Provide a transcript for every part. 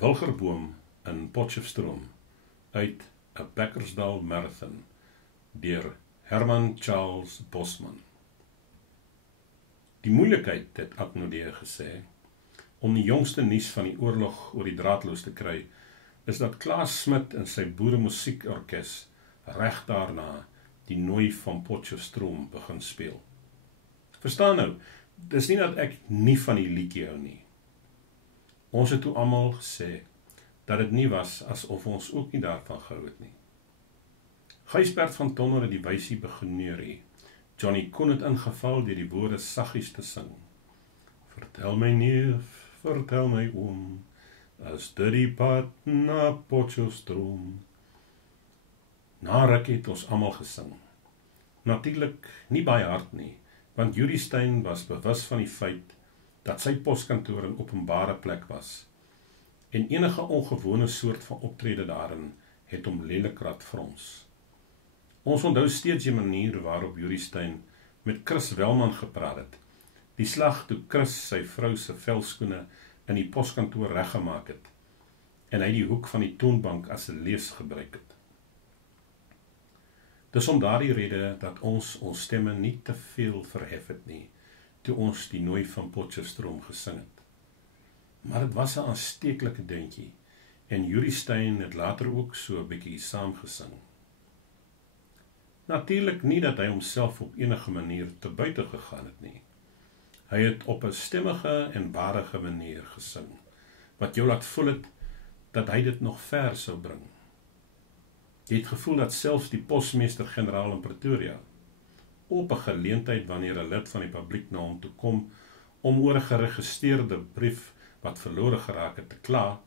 Wilgerboom in Potchefstroom uit 'n Bekkersdal Marathon deur Herman Charles Bosman. Die moeilikheid, het Aknodee gesê, om die jongste nuus van die oorlog oor die draadloos te kry, is dat Klaas Smit en sy boeremusiekorkes reg daarna die Nooi van Potchefstroom begin speel. Verstaan nou, dis nie dat ek nie van die liedjie hou nie. Ons het toe almal gesê dat dit nie was asof ons ook nie daarvan gehou het nie. Gysbert van Tonder het die wysie begin neurie. Johnny Koen het ingeval deur die woorde saggies te sing. Vertel my neef, vertel my oom, as dit die pad na Potchefstroom. Na ruk het ons almal gesing. Natuurlik nie baie hard nie, want Yuri Stein was bewus van die feit dat sy poskantoor 'n openbare plek was, en enige ongewone soort van optrede daarin het hom lelik laat frons. Ons onthou steeds die manier waarop Yuri Stein met Chris Welman gepraat het, die slag toe Chris sy vrou se velskoene in die poskantoor reggemaak het, en hy die hoek van die toonbank as 'n lees gebruik het. Dis om daardie rede dat ons stemme nie te veel verhef het nie, toe ons die Nooi van Potchefstroom gesing het. Maar dit was 'n aansteeklike deuntjie, en Yuri Stein het later ook so 'n bietjie saamgesing. Natuurlik nie dat hy homself op enige manier te buite gegaan het nie. Hy het op 'n stemmige en waardige manier gesing, wat jou laat voel het dat hy dit nog ver sou bring. Jy het gevoel dat selfs die posmeester-generaal in Pretoria, op 'n geleentheid wanneer 'n lid van die publiek na hom toe kom om oor 'n geregistreerde brief wat verlore geraak het te kla,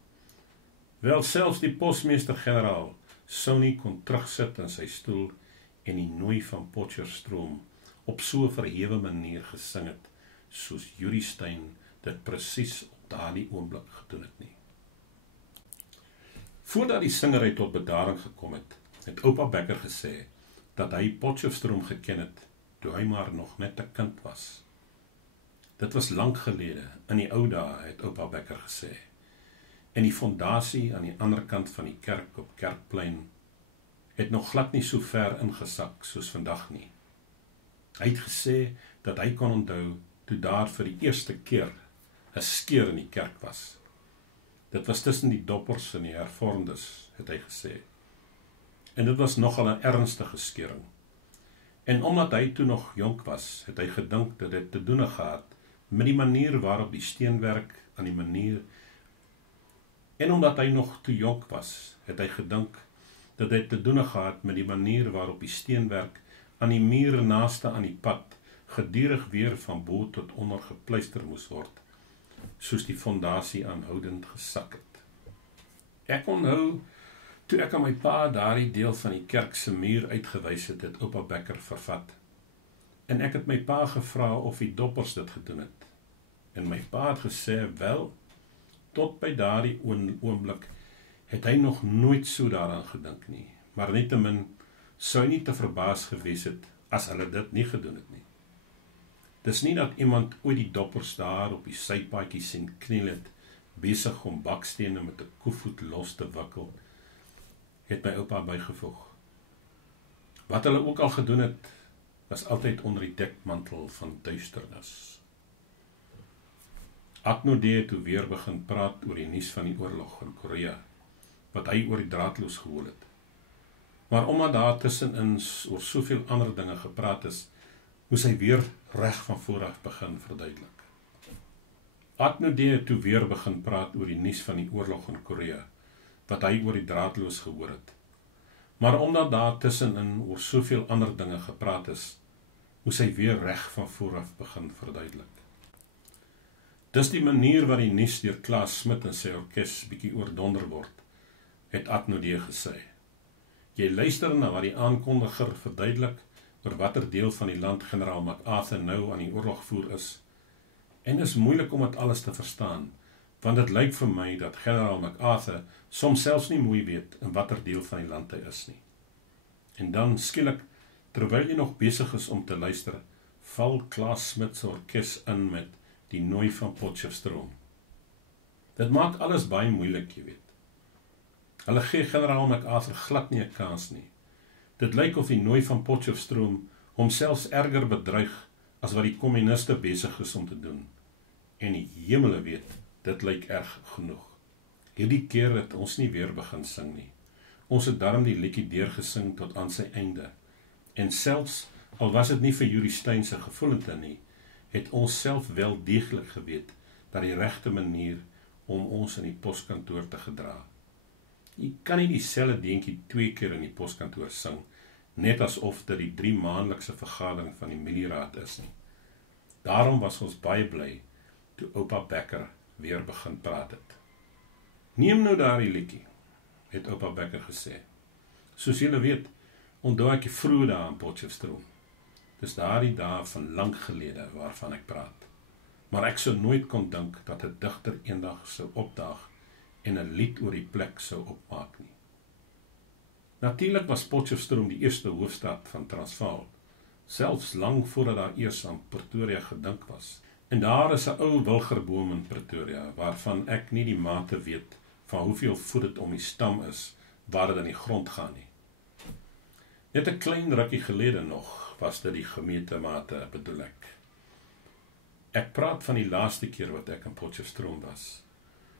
wel selfs die posmeester-generaal sou nie kon terugsit in sy stoel en die Nooi van Potchefstroom op so 'n verhewe manier gesing het, soos Yuri Stein dit presies op daardie oomblik gedoen het nie. Voordat die singery tot bedaring gekom het, het oupa Bekker gesê dat hy Potchefstroom geken het toe hy maar nog net 'n kind was. Dit was lank gelede, in die ou dae, het oupa Bekker gesê. En die fondasie aan die ander kant van die kerk op Kerkplein het nog glad nie so ver ingesak soos vandag nie. Hy het gesê dat hy kon onthou toe daar vir die eerste keer 'n skeur in die kerk was. Dit was tussen die doppers en die hervormdes, het hy gesê. En dit was nogal 'n ernstige skeuring. En omdat hy toe nog jonk was, het hy gedink dat dit te doen gehad met die manier waarop die steenwerk aan die manier, en omdat hy nog te jonk was, het hy gedink dat dit te doen gehad met die manier waarop die steenwerk aan die muur naaste aan die pad gedurig weer van bo tot onder gepluister moes word, soos die fondasie aanhoudend gesak het. Ek onthou, toe ek aan my pa daardie deel van die kerk se muur uitgewys het, het oupa Bekker vervat. En ek het my pa gevra of die doppers dit gedoen het. En my pa het gesê, wel, tot by daardie oomblik het hy nog nooit so daaraan gedink nie, maar nietemin sou hy nie te verbaas gewees het as hulle dit nie gedoen het nie. Dis nie dat iemand ooit die doppers daar op die sypaadjie sien kniel het, besig om bakstene met 'n koevoet los te wikkel, het my oupa bygevoeg. Wat hulle ook al gedoen het, was altyd onder die dekmantel van duisternis. Aknodee het toe weer begin praat oor die nuus van die oorlog in Korea, wat hy oor die draadloos gehoor het. Maar omdat daar tussenin oor soveel ander dinge gepraat is, moes hy weer reg van vooraf begin verduidelik. Aknodee het toe weer begin praat oor die nuus van die oorlog in Korea, wat hy oor die draadloos gehoor het. Maar omdat daar tussenin oor soveel ander dinge gepraat is, moes hy weer reg van vooraf begin verduidelik. Dis die manier waar die nuus deur Klaas Smit en sy orkes bietjie oordonder word, het Aknodee gesê. Jy luister na wat die aankondiger verduidelik oor watter deel van die land generaal MacArthur nou aan die oorlog voer is, en is moeilik om dit alles te verstaan, want dit lyk vir my dat generaal MacArthur soms selfs nie mooi weet in watter deel van die land hy is nie. En dan skielik, terwyl jy nog besig is om te luister, val Klaas Smit se orkes in met die Nooi van Potchefstroom. Dit maak alles baie moeilik, jy weet. Hulle gee generaal MacArthur glad nie 'n kans nie. Dit lyk of die nooi van Potchefstroom homselfs erger bedreig as wat die kommuniste besig is om te doen. En die hemele weet, dit lyk erg genoeg. Hierdie keer het ons nie weer begin sing nie. Ons het darm die liedjie deurgesing tot aan sy einde. En selfs, al was dit nie vir Yuri Stein se gevoelente nie, het ons self wel deeglik geweet dat die regte manier om ons in die poskantoor te gedra. Jy kan nie dieselfde deentjie 2 keer in die poskantoor sing, net asof dit die 3 maandelikse vergadering van die milieraad is nie. Daarom was ons baie bly toe oupa Becker weer begin praat het. Neem nou daardie liedjie, het oupa Becker gesê. Soos julle weet, onthou ek die vroeë dae in Potchefstroom. Dis daardie dae van lank gelede waarvan ek praat. Maar ek sou nooit kon dink dat 'n digter eendag sou opdaag en 'n lied oor die plek sou opmaak nie. Natuurlik was Potchefstroom die eerste hoofstad van Transvaal, selfs lang voordat daar eers aan Pretoria gedink was. En daar is 'n ou wilgerboom in Pretoria, waarvan ek nie die mate weet van hoeveel voet dit om die stam is, waar dit in die grond gaan nie. Net 'n klein rukkie gelede nog, was dit die gemeentemate, bedoel ek. Ek praat van die laaste keer wat ek in Potchefstroom was,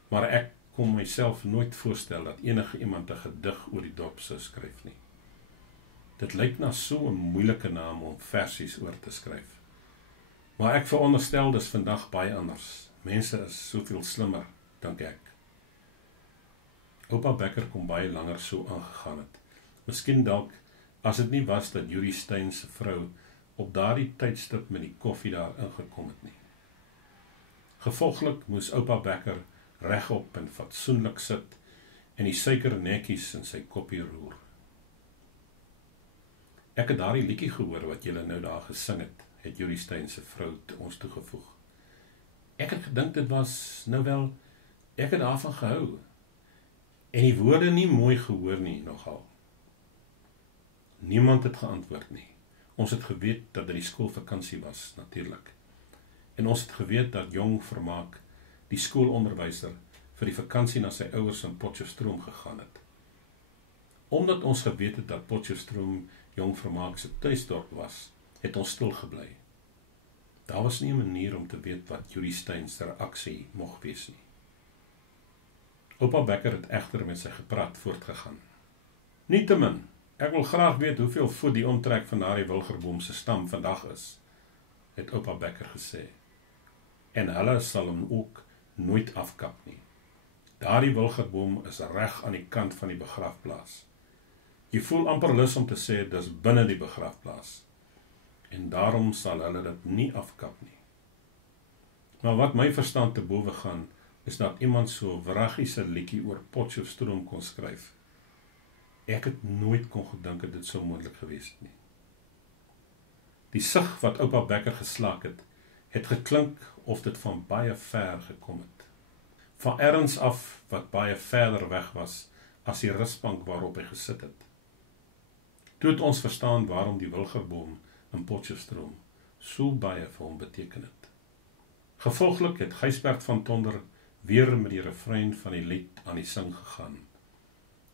maar ek kon myself nooit voorstel dat enige iemand 'n gedig oor die dorp sou skryf nie. Dit lyk na so 'n moeilike naam om versies oor te skryf. Maar ek veronderstel dis vandag baie anders. Mense is soveel slimmer, dink ek. Oupa Becker kon baie langer so aangegaan het. Miskien dalk, as dit nie was dat Yuri Stein se vrou op daardie tydstip met die koffie daar ingekom het nie. Gevolglik moes oupa Becker regop en fatsoenlik sit en die suiker netjies in sy koppie roer. Ek het daardie liedjie gehoor wat julle nou daar gesing het Yuri Stein se vrou ons toegevoeg. Ek het gedink dit was, nou wel, ek het daarvan gehou. En die woorde nie mooi gehoor nie, nogal. Niemand het geantwoord nie. Ons het geweet dat dit die skoolvakansie was, natuurlik. En ons het geweet dat Jong Vermaak, die skoolonderwyser, vir die vakansie na sy ouers in Potchefstroom gegaan het. Omdat ons geweet het dat Potchefstroom Jong Vermaak se tuisdorp was, het ons stil gebly. Daar was nie 'n manier om te weet wat Yuri Stein se reaksie mocht wees nie. Oupa Becker het egter met sy gepraat voortgegaan. Nietemin, ek wil graag weet hoeveel voet die omtrek van daardie wilgerboom se stam vandag is, het oupa Becker gesê. En hulle sal hom ook nooit afkap nie. Daardie wilgerboom is reg aan die kant van die begrafplaas. Jy voel amper lus om te sê, dis binne die begrafplaas. En daarom sal hulle dit nie afkap nie. Maar wat my verstand te bowe gaan, is dat iemand so wraggiese liedjie oor Potchefstroom kon skryf. Ek het nooit kon gedink dat dit so moontlik gewees het nie. Die sug wat oupa Becker geslaak het geklink of dit van baie ver gekom het. Van ergens af wat baie verder weg was as die rusbank waarop hy gesit het. Toe het ons verstaan waarom die wilgerboom in Potchefstroom so baie vir hom beteken het. Gevolglik het Gysbert van Tonder weer met die refrein van die lied aan die sing gegaan.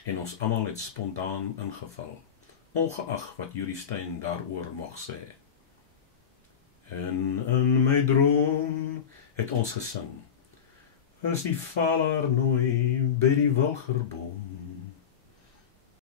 En ons almal het spontaan ingeval, ongeag wat Yuri Stein daaroor mocht sê. En in my droom het ons gesing, is die valarnooi by die wilgerboom.